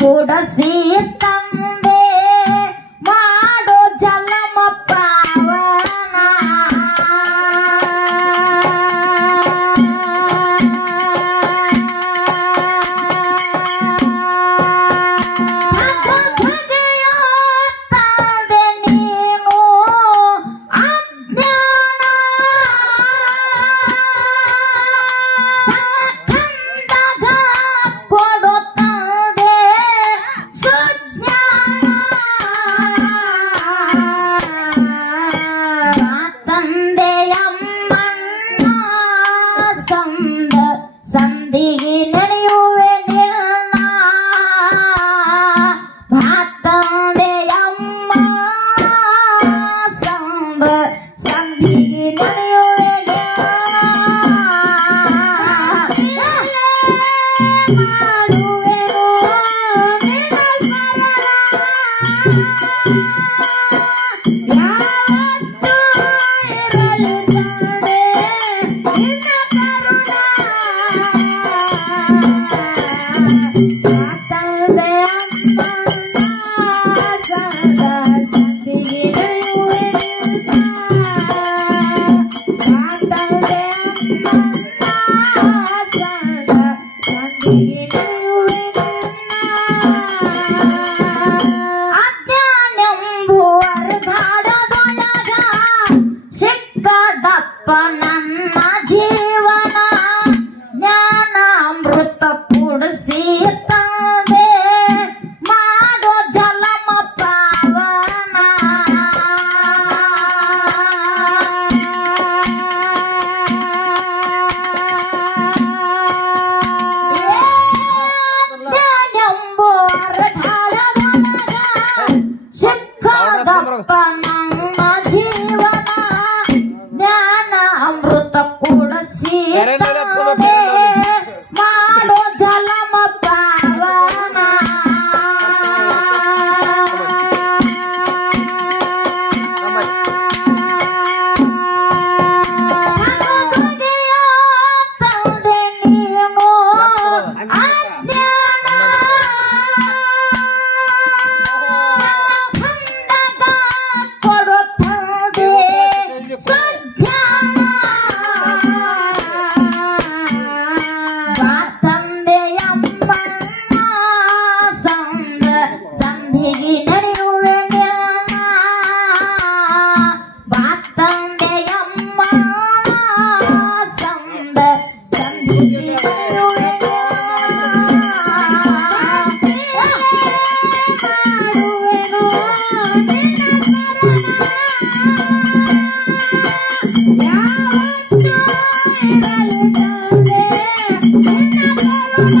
ಕೂಡಸಿ ತಂದೆ ಮಾಡೋ ಜಲಮ ಪಾವನ ತಂದೆ ನೀನು ಅಜ್ಞಾನ ಕಂಡಗ ಕೊಡೋ ತಂದೆ ಸುಜ್ಞಾನ ತಂದೆಯಮ್ಮಣ್ಣ ಸಂದಿಗೆ ನೆನೆಯುವೆ ನಿರ್ಣ ತಂದೆಯಮ್ಮ ಸಂದಿಗೆ ನೆನೆಯುವೆ ಮಾಡುವೆನು ನಿನ್ನ ಸ್ಮರಣ ಯಾವತ್ತೂ ಇರಲು ತಂದೆ ನಿನ್ನ ಕರುಣ ತಂದೆ ಅಮ್ಮನ ಸಂದಿಗೆ ನೆನೆಯುವೆ ತಂದೆ ಅಜ್ಞಾನೆಂಬುವರ್ಗಾಡದೊಳಗ ಸಿಕ್ಕದಪ್ಪ ನನ್ನ ಜೀವನ ಜ್ಞಾನಾಮೃತ ಕುಡಿಸಿ ತಂದೆ ಮಾಡೋ ಜಲಮ ಪಾವನ ಸಿಕ್ಕದಪ್ಪ ನನ್ನ ಜೀವನ ಜ್ಞಾನ ಅಮೃತ ಕುಡಿಸಿ ತಂದೆ ಮಾಡೋ ಜಲಮ ಪಾವನ ತಂದೆ ನೀನು ಅಜ್ಞಾನ ಕಂಡಗ ಕೊಡೋ ತಂದೆ ಸುಜ್ಞಾನ ತಂದೆಯಮ್ಮಣ್ಣ ಸಂಧಿಗೆ ನಡೆಯುವೆ ಜ್ಞಾನ ತಂದೆಯಮ್ಮಣ್ಣ ಸಂಧಿಗೆ ನಡೆಯುವೆ ಮಾಡುವೆನು ನಿನ್ನ ಸ್ಮರಣ ಯಾವತ್ತೂ ಇರಲು ತಂದೆ ನಿನ್ನ ಕರುಣ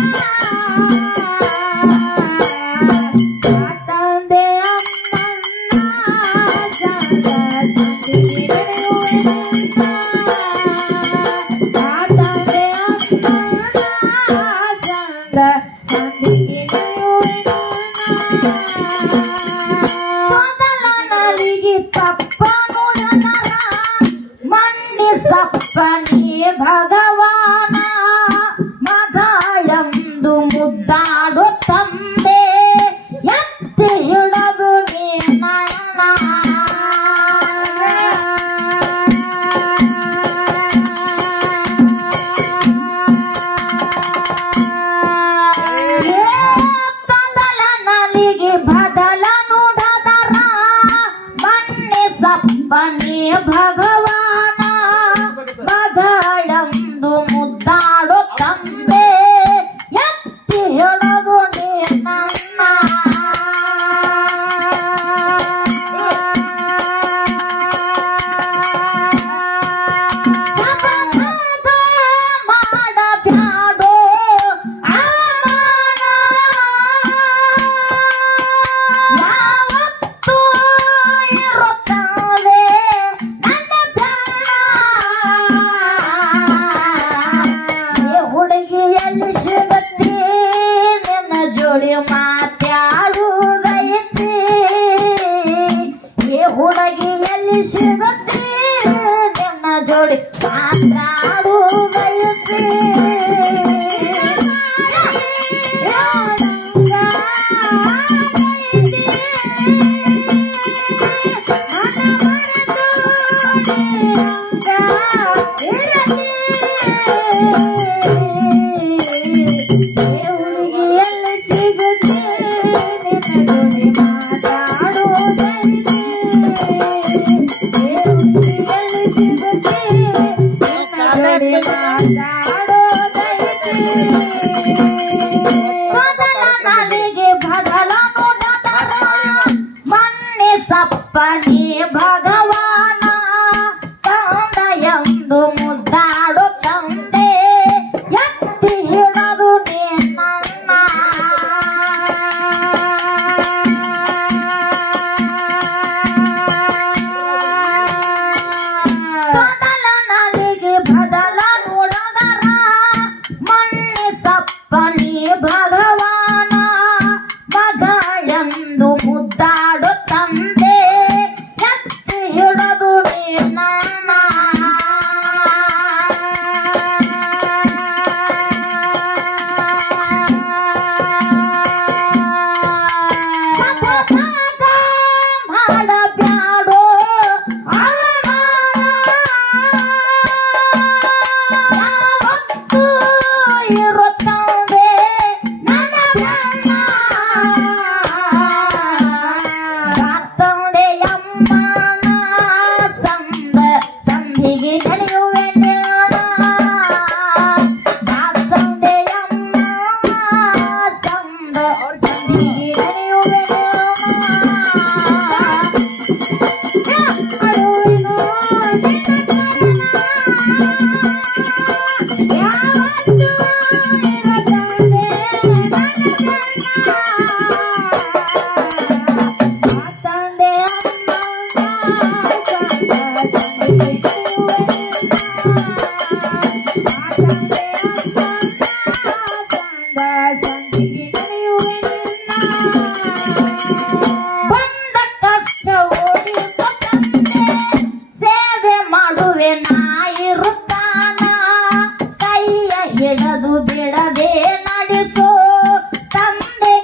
ತಂದೆ ಅಮ್ಮಣ್ಣ ಸಂದಿಗೆ ನಡೆಯುವೆ ತಂದೆ ಅಮ್ಮಣ್ಣ ಸಂದಿಗೆ ನಡೆಯುವೆ ಮೊದಲ ನಲಿಗೆ ತಪ್ಪ ನುಡಿದರ ಮನ್ನಿಸಪ್ಪನೇ ಭಗವಾನ ಮಗಳಂದು ಮುದ್ದಾಡೋ ತಂದೆ ಎತ್ತಿ ಹಿಡದು ನೀ ನನ್ನ ತೊಂದಲ ನಲಿಗೆ ಬದಲ ನುಡದರ ಮನ್ನಿಸಪ್ಪನೇ ಭಗವಾನ ಮಗಳಂದು ಮುದ್ದಾಡೋ ತಂದೆ ಎತ್ತಿ ಹಿಡದು ನೀ ನನ್ನ ಮಾಡಬ್ಯಾಡೋ ಅವಮಾನ ಯಾವತ್ತೂ ಇರುತ್ತದೆ ನನ್ನ ಬೆನ್ನ ಹುಡುಗಿಯಲ್ಲಿ ಸಿಗತ್ತೆ ನಿನ್ನ ಜೋಡಿ ಮಾತಾಡುವುದೈತಿ ಹುಡುಗಿಯಲ್ಲಿ ಸಿಗತ್ತೆ ನಿನ್ನ ಜೋಡಿ ಮಾತಾಡುವುದೈತಿ ನೀ ಭಗವಾನ ತಂದ ಎಂದು ಮುದ್ದಾಡು ತಂದೆ ಎತ್ತಿ ಹಿಡದು ನೀ ನನ್ನ ತೊದಲ ನಾಲಿಗೆ ಬದಲ ನೋಡದರ ಮಣ್ಣಿಸಪ್ಪ ನೀ ಭಗವಾನ ಮಗಳೆಂದು ಮುದ್ದಾಡು ತಂದೆ ಎತ್ತಿ ಹಿಡದು ನೀ ನನ್ನ ಸತತ ಮಾಡಬ್ಯಾಡೋ ಯಾವತ್ತೂ ಇರುತ್ತವೆ ನನ್ನ ಗಂಡ ತಂದೆ ಅಮ್ಮನ ಸಂಧಿಗೆ ನಡೆಯುವೆ ತಂದೆ ಅಮ್ಮನ ಸಂಧಿಗೆ ನಡೆಯುವೆ ಬಂದ ಕಷ್ಟ ಓಡಿಸುತ್ತಂತೆ ಸೇವೆ ಮಾಡುವೆ ನಾಯಿರುತ್ತಾನ ಕೈಯ ಹಿಡದು ಬಿಡದೆ ನಡೆಸೋ ತಂದೆ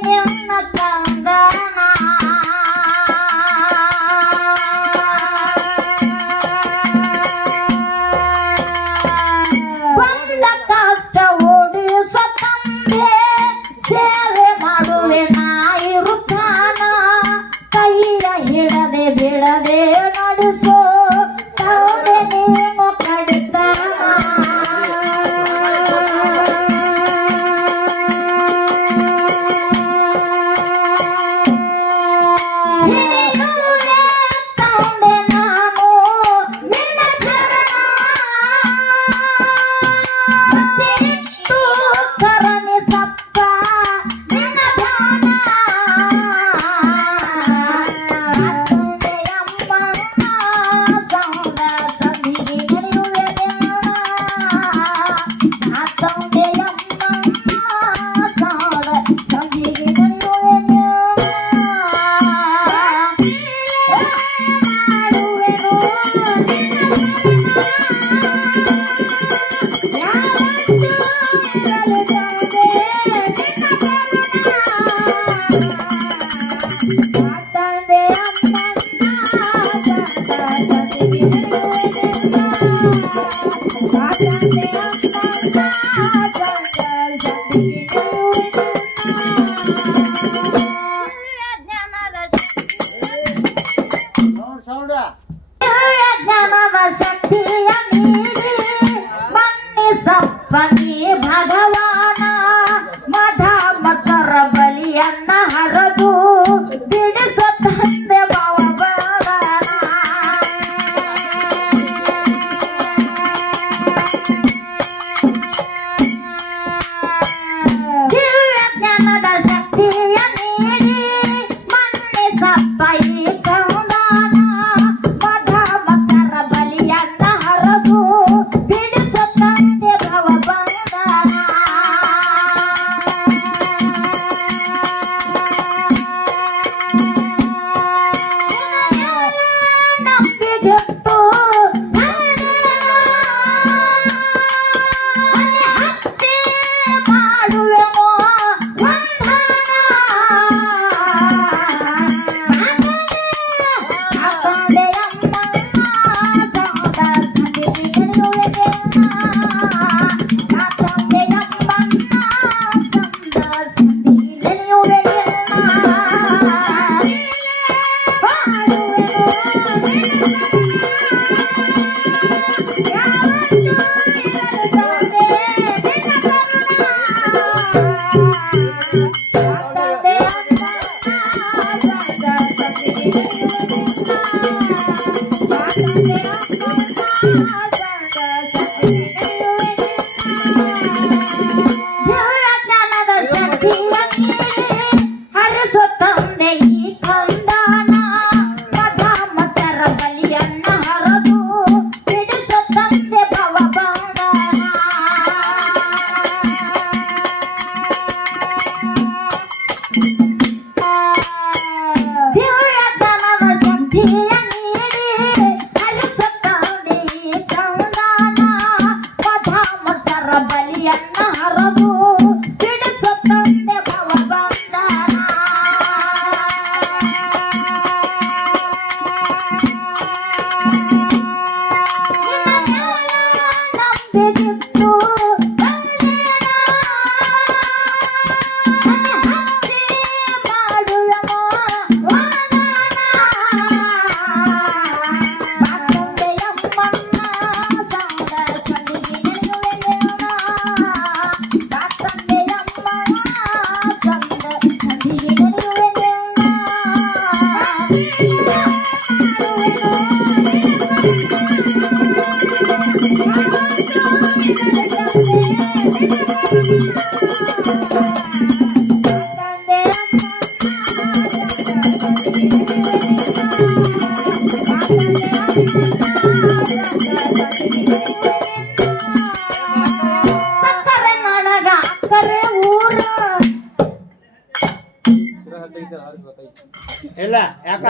ಇಲ್ಲ ಯಾಕ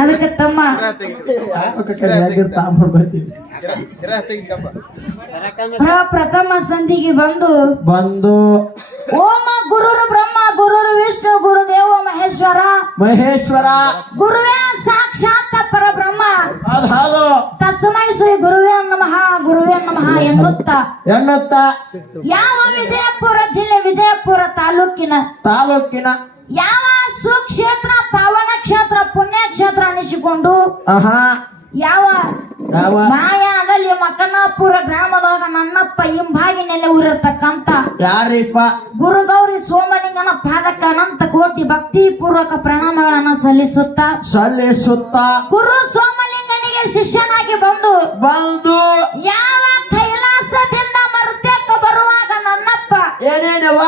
ಅದಕ್ಕೆ ತಮ್ಮ ಪ್ರಥಮ ಸಂಧಿಗೆ ಬಂದು ಓಮ ಗುರುರು ಬ್ರಹ್ಮ ಗುರುರು ವಿಷ್ಣು ಗುರುದೇವ ಮಹೇಶ್ವರ ಗುರುವೇ ಸಾಕ್ಷಾತ್ ಪರಬ್ರಹ್ಮ ತಸ್ಮೈ ಶ್ರೀ ಗುರುವೇ ನಮಃ ಎನ್ನುತ್ತಾ ಯಾವ ವಿಜಯಪುರ ಜಿಲ್ಲೆ ವಿಜಯಪುರ ತಾಲೂಕಿನ ಯಾವ ಸುಕ್ಷೇತ್ರ ಪಾವನ ಕ್ಷೇತ್ರ ಪುಣ್ಯ ಕ್ಷೇತ್ರ ಅನಿಸಿಕೊಂಡು ಯಾವ ಮಾಯಾದಲ್ಲಿ ಮಕನಾಪುರ ಗ್ರಾಮದೊಳಗ ನನ್ನಪ್ಪ ಹಿಂಭಾಗಿನೆಲೆ ಊರಿರ್ತಕ್ಕಂತ ಯಾರಿಪ್ಪ ಗುರುಗೌರಿ ಸೋಮಲಿಂಗನ ಪಾದಕ ಅನಂತ ಕೋಟಿ ಭಕ್ತಿ ಪೂರ್ವಕ ಪ್ರಣಾಮಗಳನ್ನ ಸಲ್ಲಿಸುತ್ತಾ ಗುರು ಸೋಮಲಿಂಗನಿಗೆ ಶಿಷ್ಯನಾಗಿ ಬಂದು ಯಾವ ಕೈಲಾಸದಿಂದ ಮರುತ್ಯಕ್ಕೆ ಬರುವಾಗ ನನ್ನಪ್ಪ ಏನೇನವ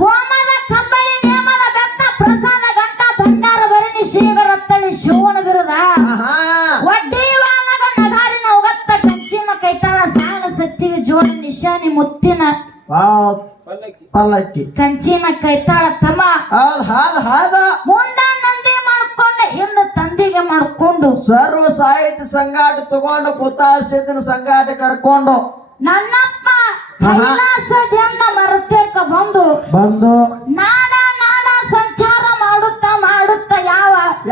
ಹೋಮದ ಕಂಬಳಿ ನೇಮದ ಬೆತ್ತ ಪ್ರಸಾದ ಗಂಟ ಭಂಡಾರ ಭರಣಿ ಶ್ರೀಗರತ್ತಳಿ ಶಿವನ ವಿರುದ್ಧ ಒಡ್ಡಿವಾಲಗ ನಗಾರಿನ ಒಗತ್ತ ಕಂಚಿನ ಕೈತಾಳ ಸಾಲ ಸತ್ತಿಗೆ ಜೋಡ ನಿಶಾನಿ ಮುತ್ತಿನ ಪಲ್ಲಕ್ಕಿ ಕಂಚಿನ ಕೈತಾಳ ತಮ ಮುಂದ ನಂದಿ ಮಾಡ್ಕೊಂಡ ಹಿಂದ ತಂದಿಗೆ ಮಾಡ್ಕೊಂಡು ಸರ್ವ ಸಾಹಿತ್ಯ ಸಂಗಾಟ ತಗೊಂಡು ಪುತ್ತಾಳ ಸಂಗಾಟ ಕರ್ಕೊಂಡು ನನ್ನಪ್ಪ ಕೈಲಾಸದಿಂದ ಮರತ್ಯಕ್ಕ ಬಂದು ನಾಡ ಸಂಚಾರ ಮಾಡುತ್ತಾ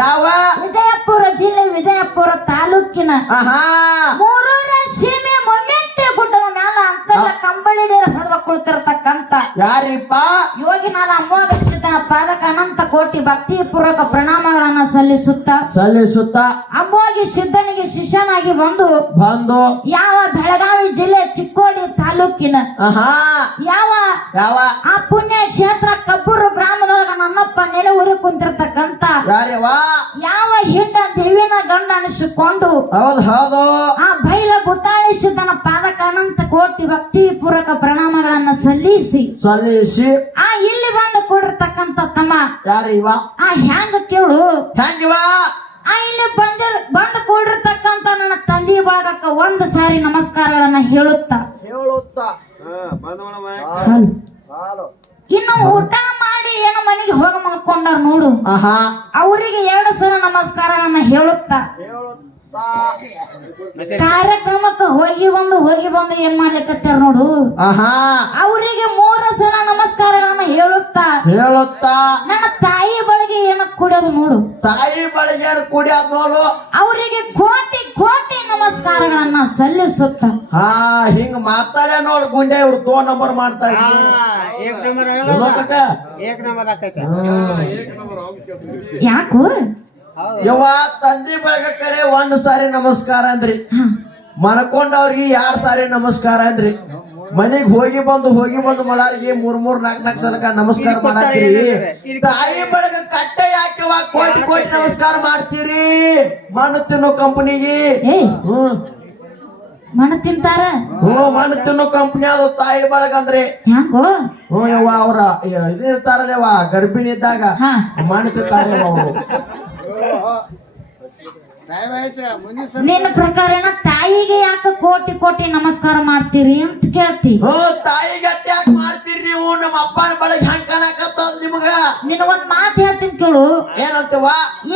ಯಾವ ವಿಜಯಪುರ ಜಿಲ್ಲೆ ವಿಜಯಪುರ ತಾಲೂಕಿನ ಮೂರೂರ ಸೀಮೆ ಮೊನ್ನೆಟ್ಟೆ ಗುಡ್ಡದ ಮ್ಯಾಲ ಅಂತಲ್ಲ ಕಂಬಳಿ ನೀರು ಹೊಡೆದ ಕುಳಿತಿರ್ತಕ್ಕಂತ ಯಾರಿಪ್ಪ ಯೋಗಿನಾಥ ಅಮೋಘನ ಪಾದಕ ಅನಂತ ಕೋಟಿ ಭಕ್ತಿ ಪೂರ್ವಕ ಪ್ರಣಾಮಗಳನ್ನ ಸಲ್ಲಿಸುತ್ತಾ ಅಮೋಘಿ ಸಿದ್ಧನಿಗೆ ಶಿಷ್ಯನಾಗಿ ಬಂದು ಯಾವ ಬೆಳಗಾವಿ ಜಿಲ್ಲೆ ಚಿಕ್ಕೋಡಿ ತಾಲೂಕಿನ ಯಾವ ಆ ಪುಣ್ಯ ಕ್ಷೇತ್ರ ಕಬ್ಬೂರು ಗ್ರಾಮದೊಳಗ ನನ್ನಪ್ಪ ನೆಲೆ ಊರಿ ಕುಂತಿರ್ತಕ್ಕಂತ ಯಾವ ಹಿಂಡ ದೇವಿನ ಗಂಡ ಅನಿಸಿಕೊಂಡು ಆ ಬೈಲ ಗುತ್ತಾಳಿಸಿದನ ಪಾದಕ ಅನಂತ ಕೋಟಿ ಭಕ್ತಿ ಪೂರ್ವಕ ಪ್ರಣಾಮಗಳನ್ನ ಸಲ್ಲಿಸಿ ಆ ಇಲ್ಲಿ ಬಂದು ಕೂಡಿರ್ತಕ್ಕಂತ ತಮ್ಮ ಯಾರಿವ ಆ ಹ್ಯಾಂಗ ಕೇಳು ಹ್ಯಾಂಗಿವ ಆ ಇಲ್ಲಿ ಬಂದು ಕೂಡಿರ್ತಕ್ಕಂತ ನನ್ನ ತಂದೆ ಭಾಗಕ್ಕ ಒಂದು ಸಾರಿ ನಮಸ್ಕಾರಗಳನ್ನ ಹೇಳುತ್ತಾ ಇನ್ನು ಊಟ ಮಾಡಿ ಏನು ಮನೆಗೆ ಹೋಗ ಮಾಡ್ಕೊಂಡಾರ ನೋಡು ಅವರಿಗೆ 2 ಸಲ ನಮಸ್ಕಾರಗಳನ್ನ ಹೇಳುತ್ತಾ ಕಾರ್ಯಕ್ರಮಕ್ಕೆ ಹೋಗಿ ಬಂದು ಏನ್ ಮಾಡ್ಲಿಕ್ಕತ್ತಾರ ನೋಡು ಅವರಿಗೆ 3 ಸಲ ನಮಸ್ಕಾರಗಳನ್ನ ಹೇಳುತ್ತಾ ನನ್ನ ತಾಯಿ ಬಳಿಗೆ ಏನ ಕುಡಿಯೋದು ನೋಡು ತಾಯಿ ಬಳಿಗೆ ಕುಡಿಯೋದು ನೋಡು ಅವರಿಗೆ ಕೋಟಿ ನಮಸ್ಕಾರಗಳನ್ನ ಸಲ್ಲಿಸುತ್ತ ಹಿಂಗ ಮಾತಾಡ ನೋಡು ಗುಂಡೆ ಇವ್ರು 2 ನಂಬರ್ ಮಾಡ್ತಾ ಯಾಕೋ ಯವ್ವ ತಂದೆ ಬೆಳಗ ಕರೆ 1 ಸಾರಿ ನಮಸ್ಕಾರ ಅಂದ್ರಿ ಮನ್ಕೊಂಡವ್ರಿಗೆ 2 ಸಾರಿ ನಮಸ್ಕಾರ ಅಂದ್ರಿ ಮನೆಗ್ ಹೋಗಿ ಬಂದು ಮಾಡಾರಿಗೆ 3-4 ಸಲಕ ನಮಸ್ಕಾರ ಮಾಡಾಕ್ತಿರಿ ತಾಯಿ ಬೆಳಗ ಕಟ್ಟೆ ಯಾಕೆವ ಕೋಟಿ ನಮಸ್ಕಾರ ಮಾಡ್ತೀರಿ ಮಣ್ಣು ತಿನ್ನೋ ಕಂಪನಿಗೆ ಮಣ್ಣು ತಿಂತಾರ ಮಣ್ಣು ತಿನ್ನೋ ಕಂಪನಿ ಅದು ತಾಯಿ ಬೆಳಗ ಅಂದ್ರೆ ಯವ್ವ ಅವ್ರ ಇದಿರ್ತಾರಲ್ಲ ಯವ್ವ ಗರ್ಭಿಣಿ ಇದ್ದಾಗ ಮಣ್ಣು ತಿಂತಾರೆ ಅವರು ನಿನ್ನ ಪ್ರಕಾರ ತಾಯಿಗೆ ಯಾಕೆ ಕೋಟಿ ನಮಸ್ಕಾರ ಮಾಡ್ತೀರಿ ಅಂತ ಕೇಳ್ತಿ ತಾಯಿಗೆ ಅಟ್ಯಾಕ್ ಮಾಡ್ತೀರಿ ನೀವು ನಮ್ಮ ಅಪ್ಪನ ಬಳಗ ಹೆಂಗ್ ಕಾಣಕತ್ತದ ನಿಮಗ ನಿನಗೊಂದ್ ಮಾತು ಹೇಳ್ತೀನಿ ಕೇಳು ಏನಂತವ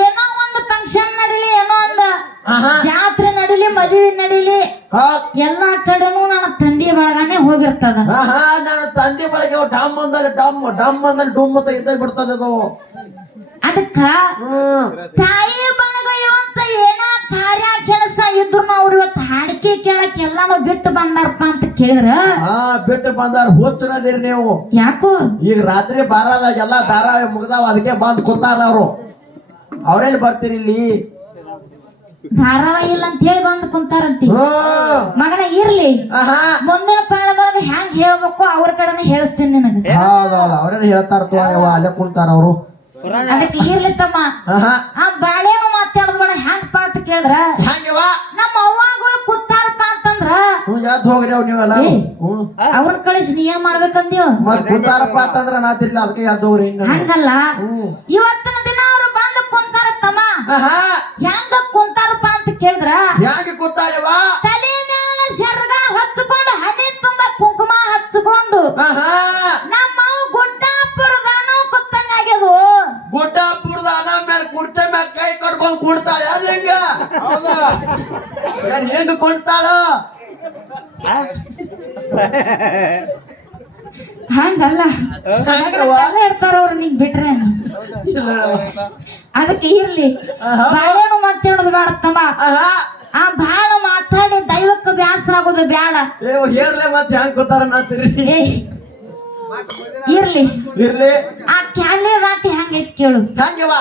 ಏನೋ ಒಂದು ಫಂಕ್ಷನ್ ನಡಿಲಿ ಏನೋ ಒಂದು ಜಾತ್ರೆ ನಡಿಲಿ ಮದುವೆ ನಡಿಲಿ ಎಲ್ಲಾ ಕಡೆನೂ ನನ್ನ ತಂದೆ ಬಳಗನೆ ಹೋಗಿರ್ತದ ನನ್ನ ತಂದೆ ಬಳಗ ಡಮ್ ಅಂದಲ್ಲಿ ಡುಮ್ ಅಂತ ಇದ್ದ ಬಿಡ್ತದ ಅದು ಅದಕ್ಕ ತಾಯಿ ಬಳಗ ಇವತ್ತ ಏನ ಕಾರ್ಯ ಕೆಲಸ ಇದ್ರು ಅವ್ರು ಇವತ್ತು ಹಾಡಿಕೆ ಕೇಳಕ್ ಎಲ್ಲಾನು ಬಿಟ್ಟು ಬಂದಾರಪ್ಪ ಅಂತ ಕೇಳಿದ್ರ ಬಿಟ್ಟು ಬಂದಾರ ಹುಚ್ಚರದಿರಿ ನೀವು ಯಾಕೋ ಈಗ ರಾತ್ರಿ ಬಾರದಾಗ ಎಲ್ಲಾ ಧಾರಾವಾಹಿ ಮುಗ್ದಾವ ಅದಕ್ಕೆ ಬಂದ್ ಕೂತಾರ ಅವ್ರೆಲ್ಲಿ ಬರ್ತೀರಿ ಇಲ್ಲಿ ಧಾರಾವಾಹಿ ಇಲ್ಲ ಅಂತ ಹೇಳಿ ಬಂದು ಕುಂತಾರಂತಿ ಮಗನ ಇರ್ಲಿ ಮುಂದಿನ ಪಾಳದೊಳಗ ಹೆಂಗ್ ಹೇಳ್ಬೇಕು ಅವ್ರ ಕಡೆನೆ ಹೇಳಿಸ್ತೀನಿ ನಿನಗ ಅವ್ರೇನು ಹೇಳ್ತಾರ ಅಲ್ಲೇ ಕುಂತಾರ ಅವರು ಅದಕ್ಕೆ ಇರ್ಲಿ ತಮ್ಮ ಆ ಬಾಳೆನು ಮಾತಾಡೋದ್ ಹೆಂಗಪ್ಪ ಅಂತ ಕೇಳಿದ್ರ ನಮ್ಮ ಅವ್ವಗಳು ಕೂತಾರಪ್ಪ ಅಂತಂದ್ರ ಹೋಗ್ರಿ ನೀವೆಲ್ಲ ಅವ್ರನ್ನ ಕಳಿಸಿ ನೀ ಏನ್ ಮಾಡ್ಬೇಕಂದೀವ್ ಕೂತಾರಪ್ಪ ಅಂತಂದ್ರ ನಾತಿರ್ಲಿ ಅದಕ್ಕೆ ಹೋಗ್ರಿ ಹಂಗಲ್ಲ ಇವತ್ತಿನ ದಿನ ಅವ್ರು ಬಂದು ಕುಂತಾರ ತಮ್ಮ ಹೆಂಗ ಕುಂತಾರಪ್ಪ ಅಂತ ಕೇಳಿದ್ರ ಹೆಂಗ ಕೂತಾರವ ತಲೆ ಮೇಲೆ ಶರ್ಗ ಹಚ್ಚಿಕೊಂಡು ಹನಿ ತುಂಬ ಕುಂಕುಮ ಹಚ್ಚಿಕೊಂಡು ನಮ್ಮ ಗುಡ್ಡಾಪುರದಾನು ಕುತ್ತಂಗಾಗ್ಯದು ಮಕ್ಕೊಂಡ್ ಕುಣ್ತಾಳ ಅದ್ ಹೆಂಗ ಹೆಂಗ ಕುಣ್ತಾಳ ಹಂಗಲ್ಲ ಇರ್ತಾರ ಅವ್ರು ನೀಗ್ ಬಿಟ್ರೆ ಅದಕ್ಕೆ ಇರ್ಲಿ ಬಾಳೇನು ಮಾತಾಡೋದು ಬೇಡ ತಮ್ಮ ಆ ಬಾಳ ಮಾತಾಡಿ ದೈವಕ್ಕೆ ಬ್ಯಾಸರ ಆಗೋದು ಬ್ಯಾಡ ಹೇಳ್ಲೆ ಮತ್ತೆ ಹೆಂಗ್ ಗೊತ್ತಾರ ನಾತಿರಿ ಇರ್ಲಿ ಇರ್ಲಿ ಆ ಕ್ಯಾಲೆ ರಾಟಿ ಹಂಗೈತ್ ಕೇಳು ಹಂಗವ